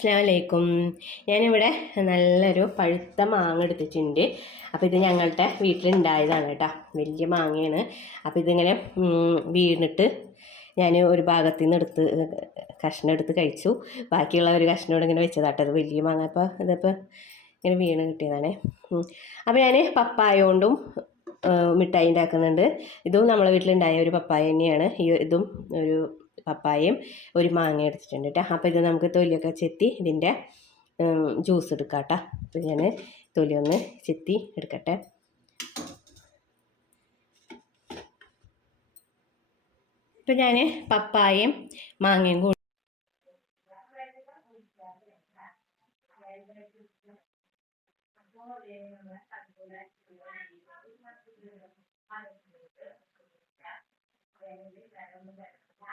അസ്സാം വലൈക്കും ഞാനിവിടെ നല്ലൊരു പഴുത്ത മാങ്ങ എടുത്തിട്ടുണ്ട്. അപ്പോൾ ഇത് ഞങ്ങളുടെ വീട്ടിലുണ്ടായതാണ് കേട്ടോ. വലിയ മാങ്ങയാണ്. അപ്പോൾ ഇതിങ്ങനെ വീണിട്ട് ഞാൻ ഒരു ഭാഗത്തു നിന്ന് എടുത്ത് കഷ്ണം എടുത്ത് കഴിച്ചു. ബാക്കിയുള്ള ഒരു കൂടെ ഇങ്ങനെ വെച്ചതാട്ടോ അത് വലിയ മാങ്ങ. അപ്പോൾ ഇതിപ്പോൾ ഇങ്ങനെ വീണ് കിട്ടിയതാണ്. അപ്പോൾ ഞാൻ പപ്പായ കൊണ്ടും മിഠായി ഉണ്ടാക്കുന്നുണ്ട്. ഇതും നമ്മളെ വീട്ടിലുണ്ടായ ഒരു പപ്പായ തന്നെയാണ്. ഈ ഇതും ഒരു പപ്പായയും ഒരു മാങ്ങ എടുത്തിട്ടുണ്ട് കേട്ടോ അപ്പോൾ ഇത് നമുക്ക് തൊലിയൊക്കെ ചെത്തി ഇതിന്റെ ജ്യൂസ് എടുക്കാം കേട്ടോ അപ്പോൾ ഞാൻ തൊലി ഒന്ന് ചെത്തി എടുക്കട്ടെ. ഇപ്പം ഞാൻ പപ്പായയും മാങ്ങയും കൂടി അതുപോലെ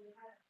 we had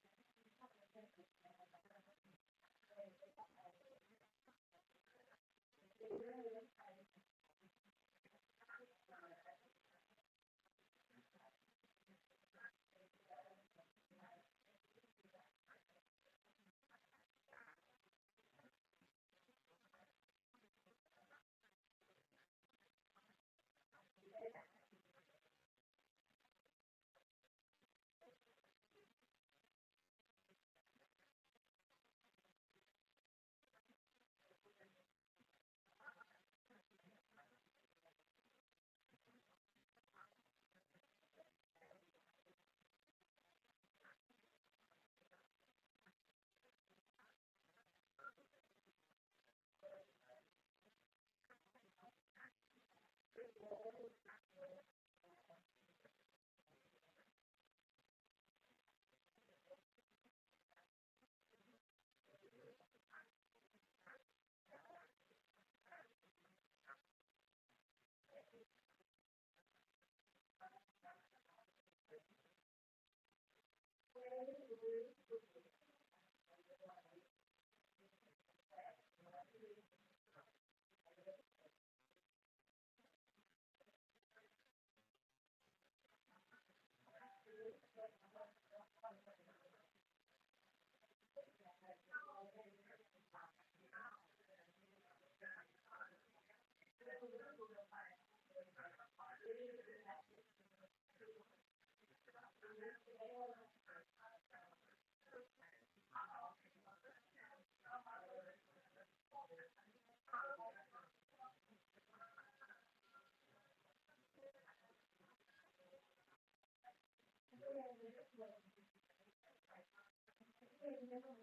그래서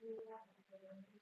그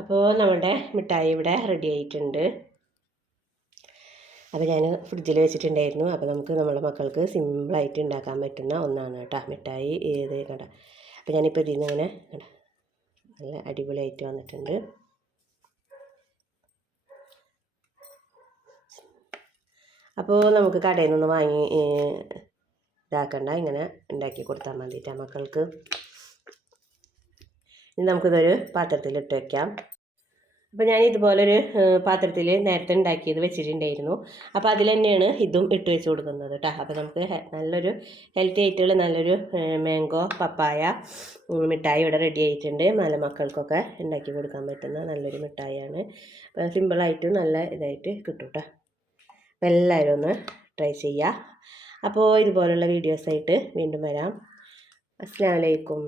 അപ്പോൾ നമ്മുടെ മിഠായി ഇവിടെ റെഡി ആയിട്ടുണ്ട്. അപ്പോൾ ഞാൻ ഫ്രിഡ്ജിൽ വെച്ചിട്ടുണ്ടായിരുന്നു. അപ്പോൾ നമുക്ക് നമ്മുടെ മക്കൾക്ക് സിമ്പിളായിട്ട് ഉണ്ടാക്കാൻ പറ്റുന്ന ഒന്നാണ് കേട്ടോ മിഠായി. ഏത് കണ്ട അപ്പോൾ ഞാനിപ്പോൾ ഇതിൽ നിന്ന് ഇങ്ങനെ നല്ല അടിപൊളിയായിട്ട് വന്നിട്ടുണ്ട്. അപ്പോൾ നമുക്ക് കടയിൽ നിന്ന് വാങ്ങി ഇതാക്കണ്ട. ഇങ്ങനെ ഉണ്ടാക്കി കൊടുത്താൽ മതിയിട്ട് മക്കൾക്ക്. ഇനി നമുക്കിതൊരു പാത്രത്തിലിട്ട് വയ്ക്കാം അപ്പോൾ ഞാൻ ഇതുപോലൊരു പാത്രത്തിൽ നേരത്തെ ഉണ്ടാക്കിയത് വെച്ചിട്ടുണ്ടായിരുന്നു. അപ്പോൾ അതിൽ തന്നെയാണ് ഇതും ഇട്ട് വെച്ച് കൊടുക്കുന്നത് കേട്ടോ അപ്പോൾ നമുക്ക് നല്ലൊരു ഹെൽത്തി ആയിട്ടുള്ള നല്ലൊരു മാംഗോ പപ്പായ മിഠായി ഇവിടെ റെഡി ആയിട്ടുണ്ട്. നല്ല മക്കൾക്കൊക്കെ ഉണ്ടാക്കി കൊടുക്കാൻ പറ്റുന്ന നല്ലൊരു മിഠായിയാണ്. അപ്പോൾ സിമ്പിളായിട്ട് നല്ല ഇതായിട്ട് കിട്ടും കേട്ടോ അപ്പോൾ എല്ലാവരും ഒന്ന് ട്രൈ ചെയ്യുക അപ്പോൾ ഇതുപോലുള്ള വീഡിയോസായിട്ട് വീണ്ടും വരാം. അസ്സാം വലൈക്കും